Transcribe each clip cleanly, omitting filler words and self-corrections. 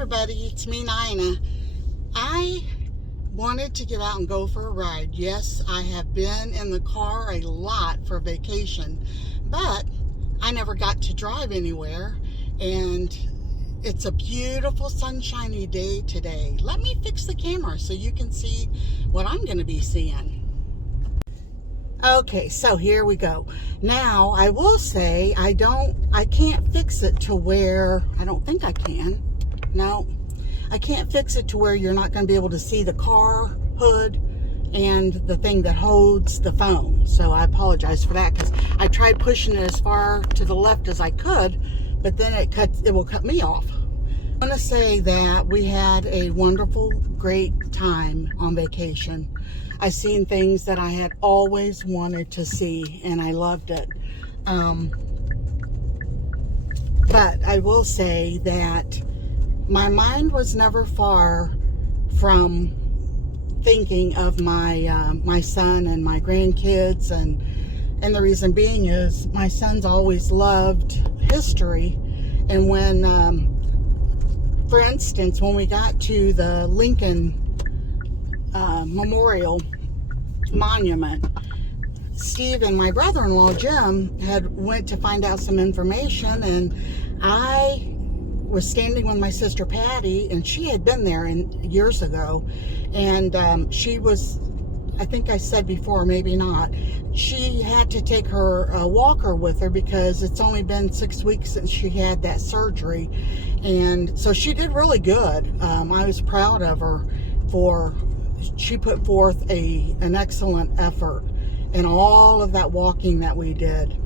everybody, it's me, Nina. I wanted to get out and go for a ride. Yes, I have been in the car a lot for vacation, but I never got to drive anywhere, and it's a beautiful sunshiny day today. Let me fix the camera so you can see what I'm going to be seeing. Okay, so here we go. Now, I will say I can't fix it to where, I don't think I can. No, I can't fix it to where you're not going to be able to see the car hood and the thing that holds the phone. So I apologize for that, because I tried pushing it as far to the left as I could, but then it will cut me off. I want to say that we had a wonderful, great time on vacation. I seen things that I had always wanted to see, and I loved it. But I will say that my mind was never far from thinking of my son and my grandkids, and the reason being is my son's always loved history. And when, for instance, when we got to the Lincoln Memorial Monument, Steve and my brother-in-law Jim went to find out some information, and I was standing with my sister Patty, and she had been there years ago, and she was, I think I said before, maybe not, she had to take her walker with her because it's only been 6 weeks since she had that surgery. And so she did really good. I was proud of her she put forth an excellent effort in all of that walking that we did.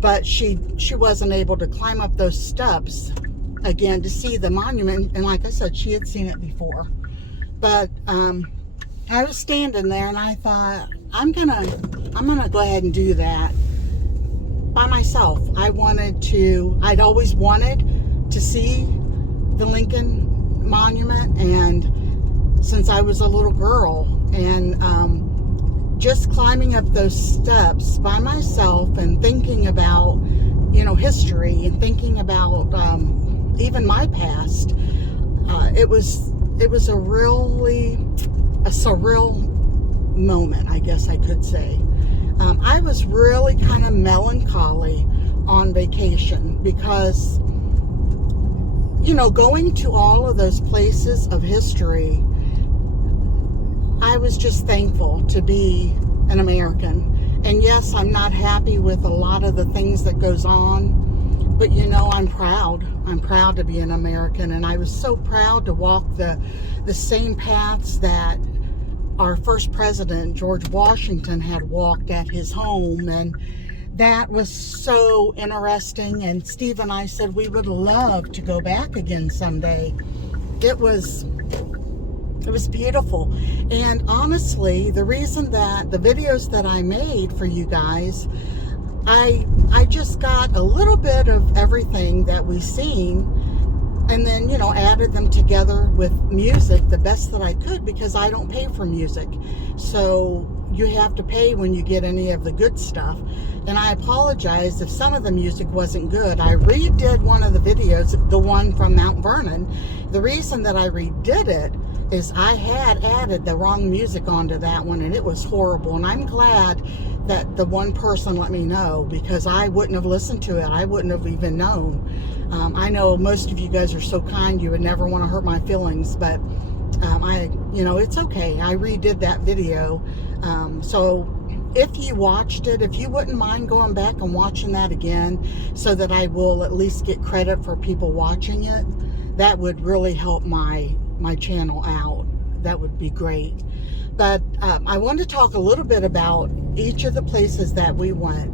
But she wasn't able to climb up those steps again to see the monument, and like I said, she had seen it before. But I was standing there, and I thought, I'm gonna go ahead and do that by myself. I'd always wanted to see the Lincoln Monument, and since I was a little girl, and just climbing up those steps by myself and thinking about, history, and thinking about even my past, it was a surreal moment, I guess I could say. I was really kind of melancholy on vacation because, going to all of those places of history, I was just thankful to be an American. And yes, I'm not happy with a lot of the things that goes on, but I'm proud. I'm proud to be an American, and I was so proud to walk the same paths that our first president, George Washington, had walked at his home, and that was so interesting. And Steve and I said we would love to go back again someday. It was beautiful. And honestly, the reason that the videos that I made for you guys, I just got a little bit of everything that we've seen, and then, added them together with music the best that I could, because I don't pay for music. So you have to pay when you get any of the good stuff. And I apologize if some of the music wasn't good. I redid one of the videos, the one from Mount Vernon. The reason that I redid it is I had added the wrong music onto that one, and it was horrible. And I'm glad that the one person let me know, because I wouldn't have listened to it. I wouldn't have even known. I know most of you guys are so kind, you would never want to hurt my feelings, but it's okay. I redid that video. So if you watched it, if you wouldn't mind going back and watching that again, so that I will at least get credit for people watching it, that would really help my channel out. That would be great. But I want to talk a little bit about each of the places that we went,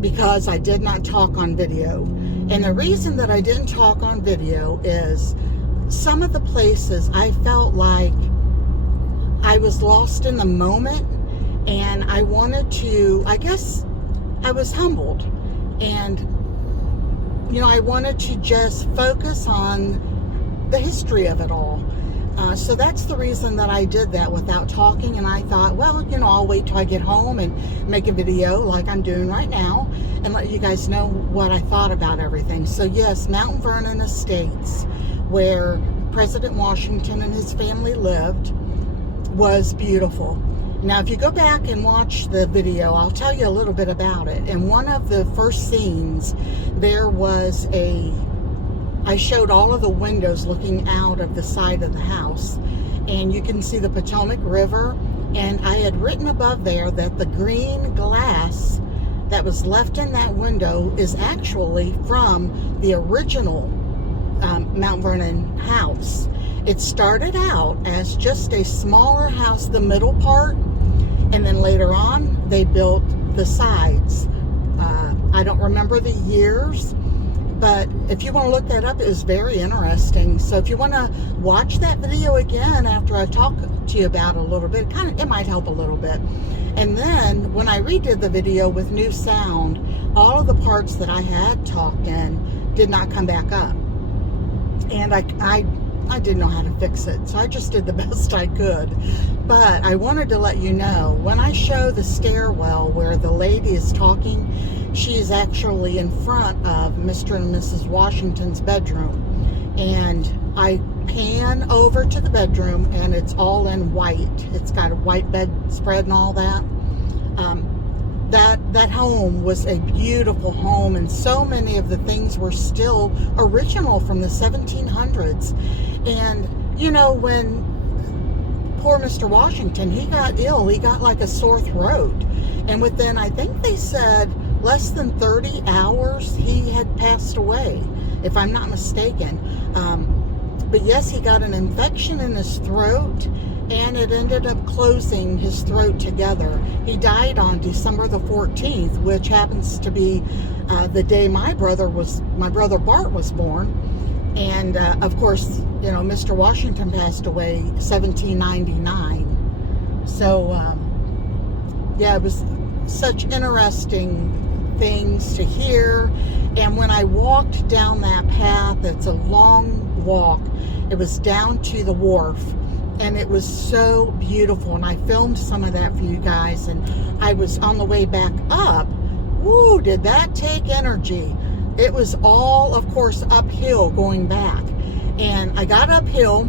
because I did not talk on video. And the reason that I didn't talk on video is some of the places I felt like I was lost in the moment, and I wanted to, I guess I was humbled, and I wanted to just focus on the history of it all. So that's the reason that I did that without talking. And I thought, well, I'll wait till I get home and make a video like I'm doing right now and let you guys know what I thought about everything. So yes, Mount Vernon Estates where President Washington and his family lived was beautiful. Now, if you go back and watch the video, I'll tell you a little bit about it. In one of the first scenes, there was I showed all of the windows looking out of the side of the house, and you can see the Potomac River, and I had written above there that the green glass that was left in that window is actually from the original Mount Vernon house. It started out as just a smaller house, the middle part, and then later on they built the sides. I don't remember the years, but if you want to look that up, it was very interesting. So if you want to watch that video again after I talk to you about it a little bit, it might help a little bit. And then when I redid the video with new sound, all of the parts that I had talked in did not come back up. And I didn't know how to fix it, so I just did the best I could. But I wanted to let you know, when I show the stairwell where the lady is talking, she is actually in front of Mr. and Mrs. Washington's bedroom. And I pan over to the bedroom, and it's all in white. It's got a white bedspread and all that. That home was a beautiful home, and so many of the things were still original from the 1700s. And, you know, when poor Mr. Washington, he got ill, he got like a sore throat. And within, I think they said, less than 30 hours, he had passed away, if I'm not mistaken. But yes, he got an infection in his throat, and it ended up closing his throat together. He died on December the 14th, which happens to be the day my brother Bart was born. And of course, you know, Mr. Washington passed away 1799. So yeah, it was such interesting things to hear. And when I walked down that path, it's a long walk, it was down to the wharf, and it was so beautiful. And I filmed some of that for you guys, and I was on the way back up. Woo, did that take energy? It was all, of course, uphill going back. And I got uphill,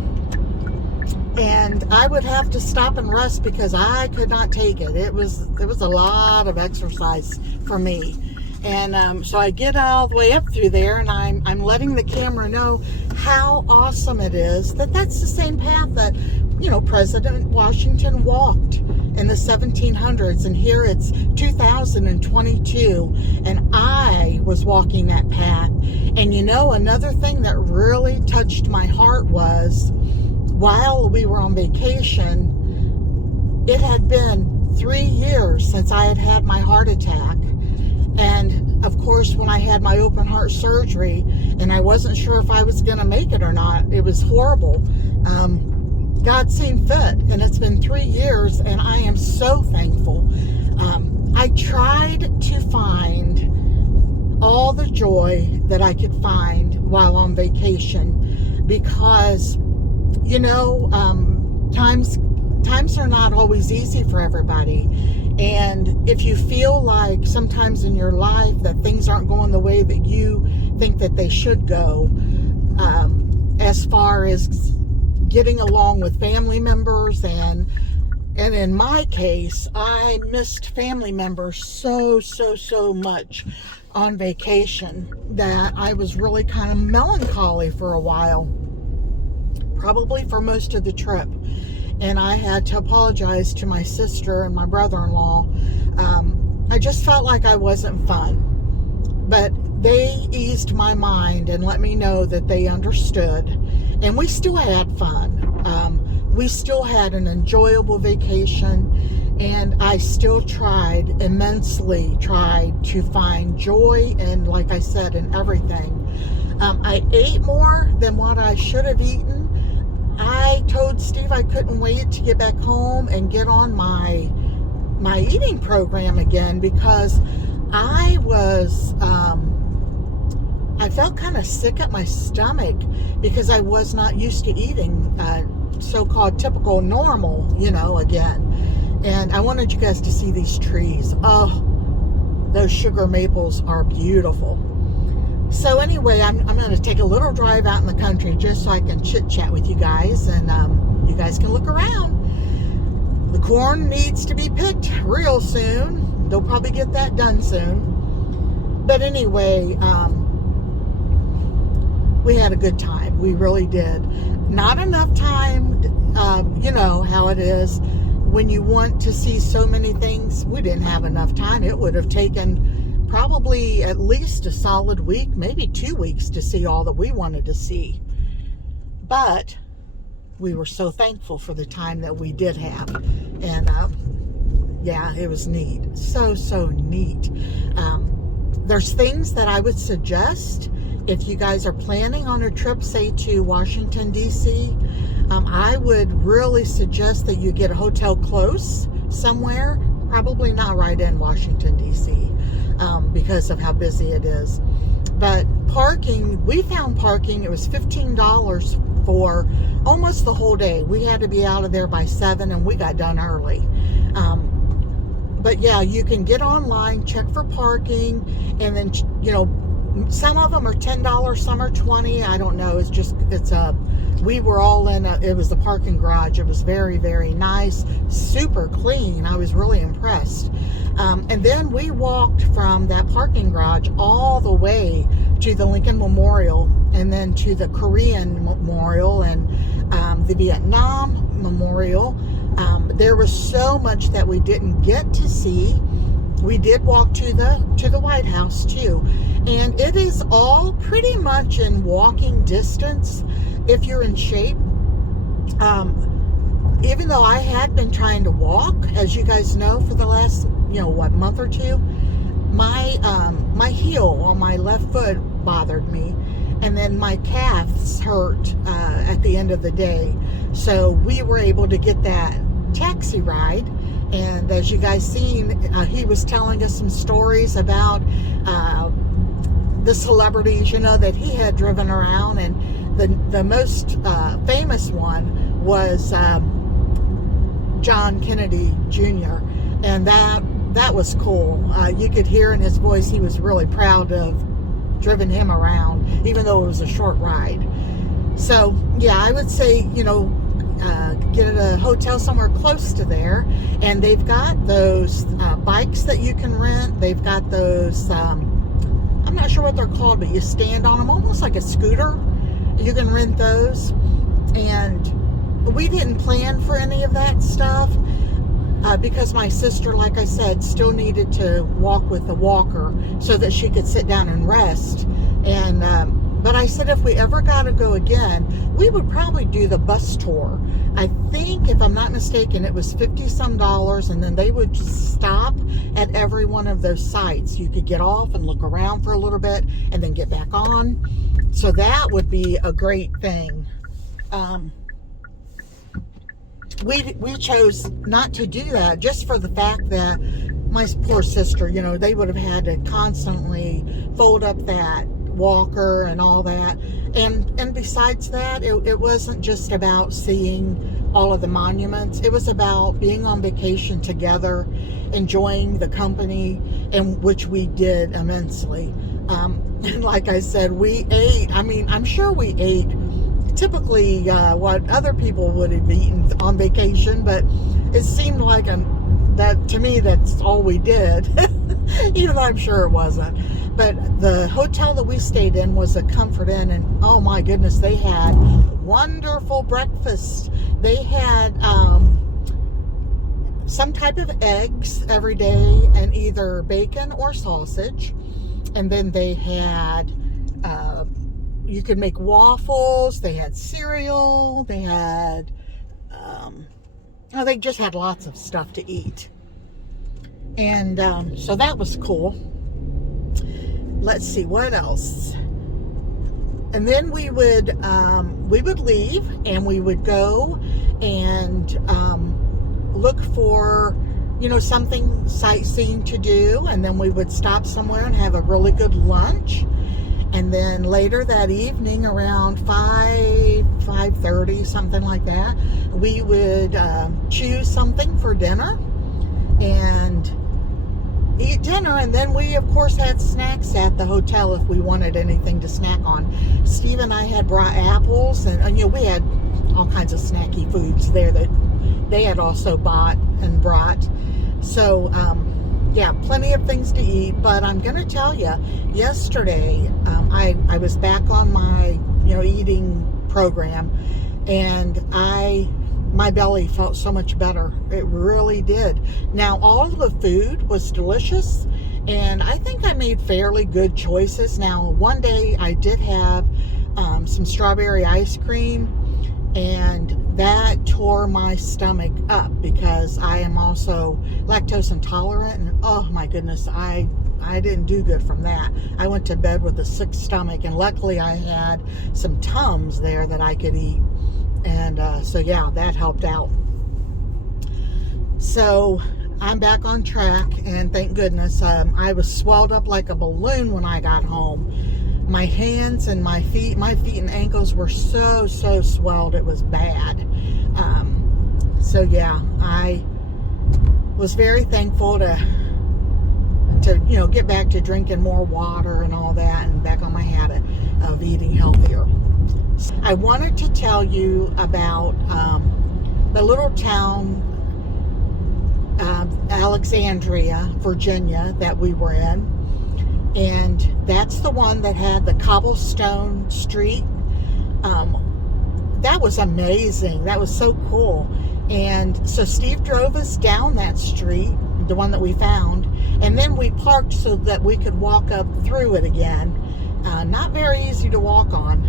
and I would have to stop and rest because I could not take it. It was a lot of exercise for me. And so I get all the way up through there, and I'm letting the camera know how awesome it is that that's the same path that, you know, President Washington walked in the 1700s. And here it's 2022, and I was walking that path. And you know, another thing that really touched my heart was, while we were on vacation, it had been 3 years since I had had my heart attack. And of course, when I had my open heart surgery, and I wasn't sure if I was going to make it or not, it was horrible. God seemed fit, and it's been 3 years, and I am so thankful. I tried to find all the joy that I could find while on vacation, because, you know, times are not always easy for everybody. And if you feel like sometimes in your life that things aren't going the way that you think that they should go, as far as getting along with family members, and in my case, I missed family members so much on vacation that I was really kind of melancholy for a while, probably for most of the trip. And I had to apologize to my sister and my brother-in-law. I just felt like I wasn't fun. But they eased my mind and let me know that they understood. And we still had fun. We still had an enjoyable vacation. And I still immensely tried to find joy, and like I said, in everything. I ate more than what I should have eaten. I told Steve I couldn't wait to get back home and get on my eating program again, because I felt kind of sick at my stomach because I was not used to eating so-called typical normal, you know, again. And I wanted you guys to see these trees. Oh, those sugar maples are beautiful. So anyway, I'm going to take a little drive out in the country just so I can chit chat with you guys, and you guys can look around. The corn needs to be picked real soon. They'll probably get that done soon. But anyway, we had a good time. We really did. Not enough time, you know how it is. When you want to see so many things, we didn't have enough time. It would have taken probably at least a solid week, maybe 2 weeks to see all that we wanted to see. But we were so thankful for the time that we did have. And yeah, it was neat. So neat. There's things that I would suggest if you guys are planning on a trip, say to Washington, D.C., I would really suggest that you get a hotel close somewhere, probably not right in Washington, D.C., because of how busy it is. But parking, we found parking, it was $15 for almost the whole day. We had to be out of there by 7, and we got done early. But yeah, you can get online, check for parking, and then, you know, some of them are $10, some are $20. I don't know. We were all in it was the parking garage. It was very, very nice, super clean. I was really impressed. And then we walked from that parking garage all the way to the Lincoln Memorial, and then to the Korean Memorial, and the Vietnam Memorial. There was so much that we didn't get to see. We did walk to the White House too, and it is all pretty much in walking distance if you're in shape. Even though I had been trying to walk, as you guys know, for the last month or two, my heel on my left foot bothered me, and then my calves hurt at the end of the day. So we were able to get that taxi ride. And as you guys seen, he was telling us some stories about the celebrities, that he had driven around. And the most famous one was John Kennedy Jr. And that was cool. You could hear in his voice he was really proud of driven him around, even though it was a short ride. So yeah, I would say, get a hotel somewhere close to there, and they've got those bikes that you can rent. They've got those, I'm not sure what they're called, but you stand on them almost like a scooter. You can rent those. And we didn't plan for any of that stuff because my sister, like I said, still needed to walk with the walker so that she could sit down and rest. And but I said if we ever got to go again, we would probably do the bus tour. I think, if I'm not mistaken, it was $50-some, and then they would stop at every one of those sites. You could get off and look around for a little bit and then get back on. So that would be a great thing. We chose not to do that just for the fact that my poor sister, they would have had to constantly fold up that walker and all that, and besides that, it wasn't just about seeing all of the monuments. It was about being on vacation together, enjoying the company, and which we did immensely. And like I said, we ate. I'm sure we ate typically what other people would have eaten on vacation, but it seemed like that to me, that's all we did. Even though I'm sure it wasn't. But the hotel that we stayed in was a Comfort Inn, and oh my goodness, they had wonderful breakfast. They had some type of eggs every day, and either bacon or sausage. And then they had you could make waffles. They had cereal. They had they just had lots of stuff to eat. And so that was cool. Let's see, what else? And then we would leave, and we would go and look for, something sightseeing to do. And then we would stop somewhere and have a really good lunch. And then later that evening, around 5:30, something like that, we would choose something for dinner. And eat dinner, and then we of course had snacks at the hotel if we wanted anything to snack on. Steve and I had brought apples, and we had all kinds of snacky foods there that they had also bought and brought. So yeah, plenty of things to eat. But I'm gonna tell you, yesterday I was back on my eating program, and my belly felt so much better. It really did. Now, all of the food was delicious, and I think I made fairly good choices. Now, one day I did have some strawberry ice cream, and that tore my stomach up because I am also lactose intolerant, and oh my goodness, I didn't do good from that. I went to bed with a sick stomach, and luckily I had some Tums there that I could eat. And so yeah, that helped out. So I'm back on track, and thank goodness. I was swelled up like a balloon when I got home. My hands and my feet and ankles were so swelled, it was bad. So yeah, I was very thankful to get back to drinking more water and all that, and back on my habit of eating healthier. I wanted to tell you about the little town, Alexandria, Virginia, that we were in. And that's the one that had the cobblestone street. That was amazing. That was so cool. And so Steve drove us down that street, the one that we found, and then we parked so that we could walk up through it again. Not very easy to walk on,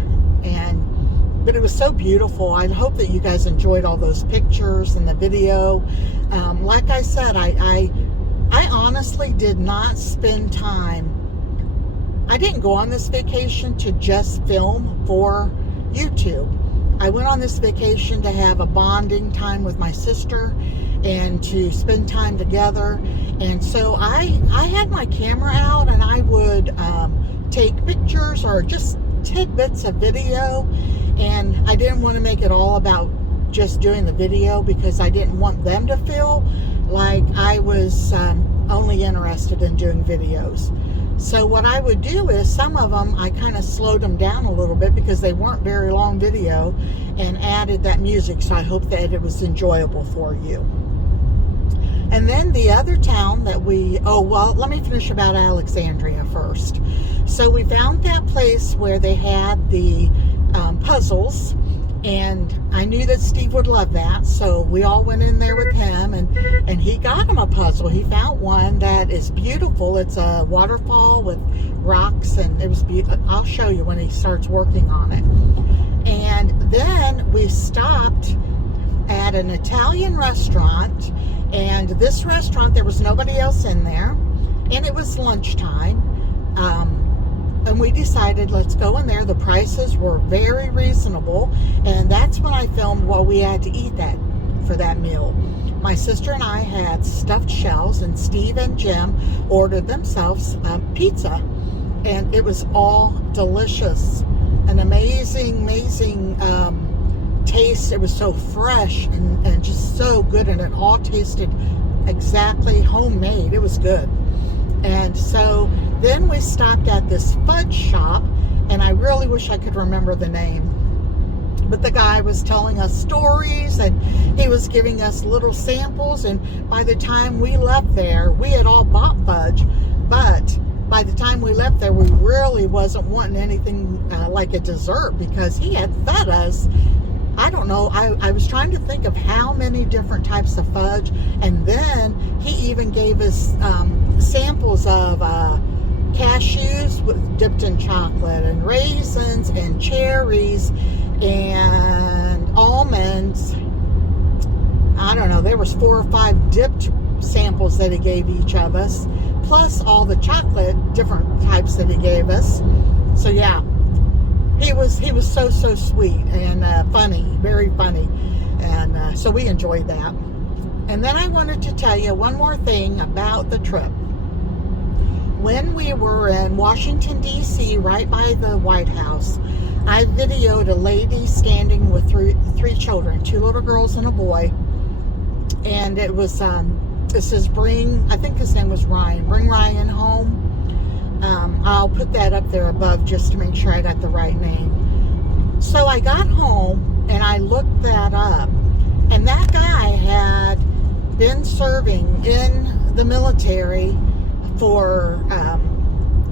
but it was so beautiful. I hope that you guys enjoyed all those pictures and the video. Like I said, I honestly did not spend time. I didn't go on this vacation to just film for YouTube. I went on this vacation to have a bonding time with my sister and to spend time together. And so I had my camera out, and I would take pictures or just tidbits of video. And I didn't want to make it all about just doing the video, because I didn't want them to feel like I was only interested in doing videos. So what I would do is, some of them I kind of slowed them down a little bit because they weren't very long video, and added that music, so I hope that it was enjoyable for you. And then the other town that let me finish about Alexandria first. So we found that place where they had the puzzles, and I knew that Steve would love that, so we all went in there with him, and he got him a puzzle. He found one that is beautiful. It's a waterfall with rocks, and it was beautiful. I'll show you when he starts working on it. And then we stopped at an Italian restaurant, and this restaurant, there was nobody else in there, and it was lunchtime. And we decided, let's go in there. The prices were very reasonable, and that's when I filmed what we had to eat for that meal. My sister and I had stuffed shells, and Steve and Jim ordered themselves pizza, and it was all delicious. An amazing taste. It was so fresh and just so good, and it all tasted exactly homemade. It was good. And so then we stopped at this fudge shop, and I really wish I could remember the name. But the guy was telling us stories, and he was giving us little samples, and by the time we left there, we had all bought fudge, but by the time we left there, we really wasn't wanting anything like a dessert, because he had fed us. I don't know, I was trying to think of how many different types of fudge, and then he even gave us samples of cashews dipped in chocolate, and raisins, and cherries, and almonds. I don't know, there was 4 or 5 dipped samples that he gave each of us, plus all the chocolate different types that he gave us. So yeah, he was so sweet and funny, very funny, and so we enjoyed that. And then I wanted to tell you one more thing about the trip. When we were in Washington, D.C., right by the White House, I videoed a lady standing with three children, 2 little girls and a boy, and it was It says I think his name was Ryan. Bring Ryan home. I'll put that up there above just to make sure I got the right name. So I got home and I looked that up. And that guy had been serving in the military for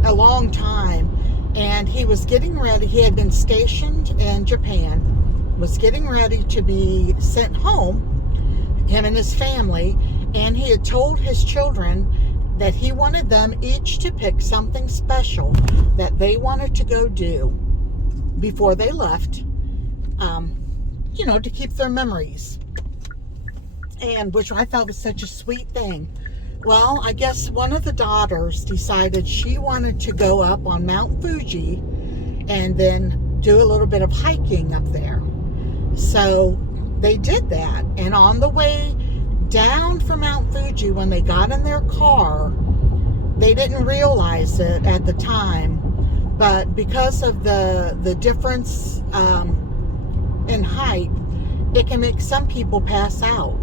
a long time. And he was getting ready. He had been stationed in Japan, was getting ready to be sent home, him and his family. And he had told his children that he wanted them each to pick something special that they wanted to go do before they left, to keep their memories. And which I thought was such a sweet thing. Well, I guess one of the daughters decided she wanted to go up on Mount Fuji and then do a little bit of hiking up there. So they did that. And on the way down from Mount Fuji, when they got in their car, they didn't realize it at the time, but because of the difference in height, it can make some people pass out.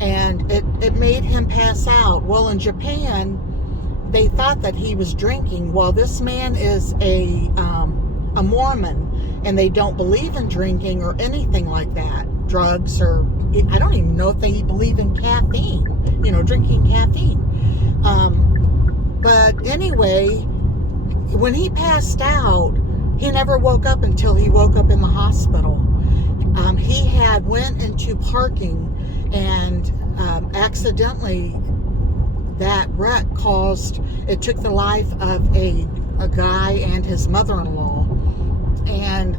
And it made him pass out. Well, in Japan, they thought that he was drinking. Well, this man is a Mormon, and they don't believe in drinking or anything like that. Drugs, or I don't even know if they believe in caffeine, drinking caffeine. But anyway, when he passed out, he never woke up until he woke up in the hospital. He had went into parking, and accidentally that wreck took the life of a guy and his mother-in-law. And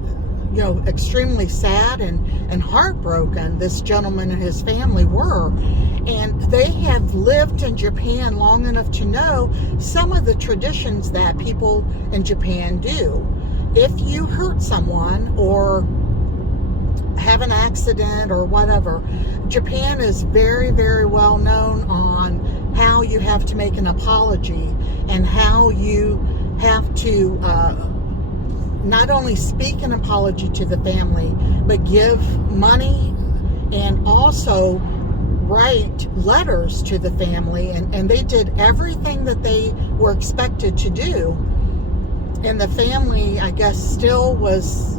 extremely sad and heartbroken this gentleman and his family were. And they have lived in Japan long enough to know some of the traditions that people in Japan do. If you hurt someone or have an accident or whatever, Japan is very, very well known on how you have to make an apology and how you have to not only speak an apology to the family, but give money and also write letters to the family. And they did everything that they were expected to do. And the family, I guess, still was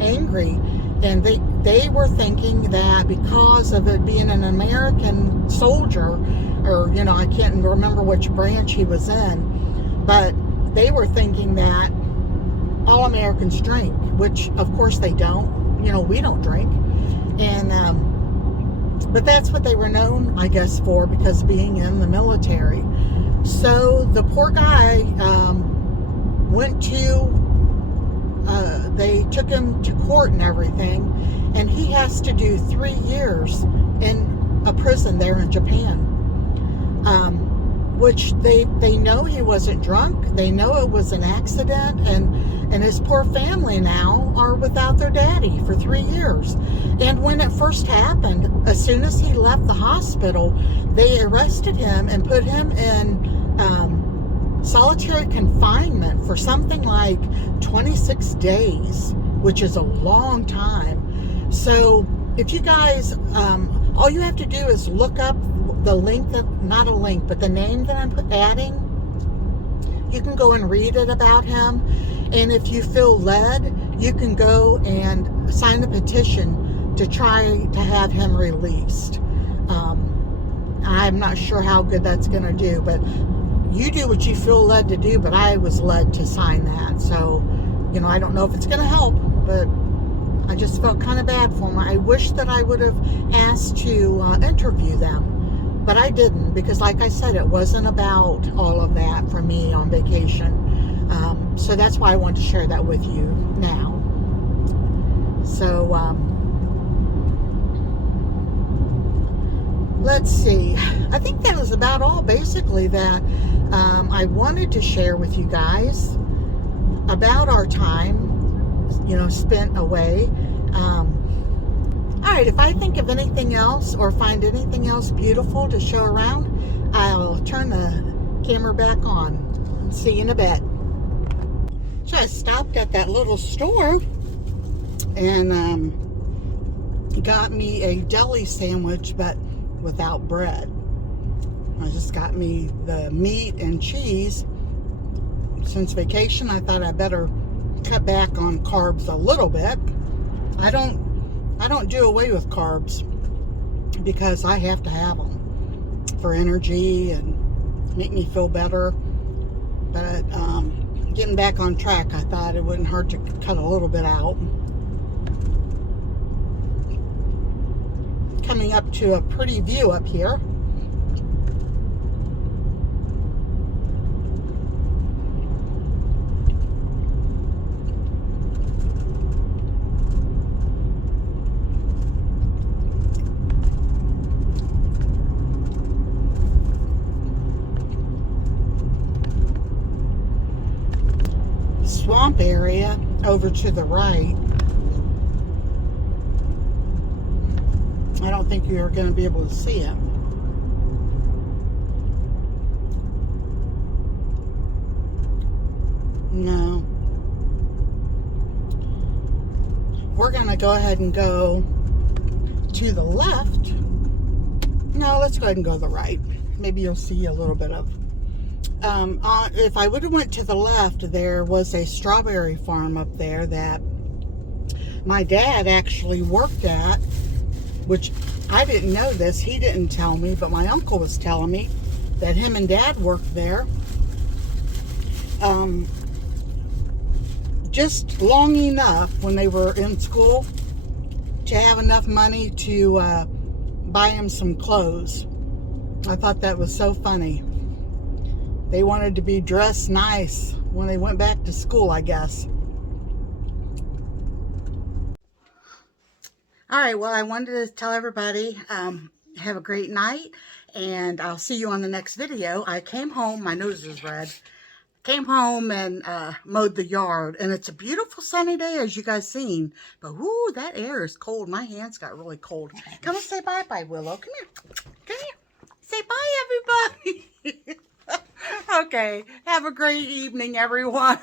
angry. And they were thinking that because of it being an American soldier, or, I can't remember which branch he was in, but they were thinking that all Americans drink, which of course they don't. We don't drink. And but that's what they were known, I guess, for, because being in the military. So the poor guy they took him to court and everything, and he has to do 3 years in a prison there in Japan. Which they know he wasn't drunk. They know it was an accident, and his poor family now are without their daddy for 3 years. And when it first happened, as soon as he left the hospital, they arrested him and put him in solitary confinement for something like 26 days, which is a long time. So if you guys, all you have to do is look up the link, not a link, but the name that I'm adding. You can go and read it about him. And if you feel led, you can go and sign a petition to try to have him released. I'm not sure how good that's going to do, but you do what you feel led to do. But I was led to sign that. So, I don't know if it's going to help, but I just felt kind of bad for them. I wish that I would have asked to interview them. But I didn't, because like I said, it wasn't about all of that for me on vacation. So that's why I wanted to share that with you now. So, let's see. I think that was about all, basically, that I wanted to share with you guys about our time, spent away. All right, if I think of anything else or find anything else beautiful to show around, I'll turn the camera back on. See you in a bit. So I stopped at that little store and got me a deli sandwich, but without bread. I just got me the meat and cheese. Since vacation, I thought I better cut back on carbs a little bit. I don't do away with carbs because I have to have them for energy and make me feel better. But getting back on track, I thought it wouldn't hurt to cut a little bit out. Coming up to a pretty view up here. Swamp area over to the right. I don't think you're going to be able to see it. No. We're going to go ahead and go to the left. No, let's go ahead and go to the right. Maybe you'll see a little bit of. If I would have went to the left, there was a strawberry farm up there that my dad actually worked at, which I didn't know this. He didn't tell me, but my uncle was telling me that him and Dad worked there. Just long enough when they were in school to have enough money to buy him some clothes. I thought that was so funny. They wanted to be dressed nice when they went back to school, I guess. All right, well, I wanted to tell everybody, have a great night, and I'll see you on the next video. I came home, my nose is red. Came home and mowed the yard, and it's a beautiful sunny day, as you guys seen. But whoo, that air is cold. My hands got really cold. Come and say bye-bye, Willow. Come here. Come here. Say bye, everybody. Okay, have a great evening, everyone.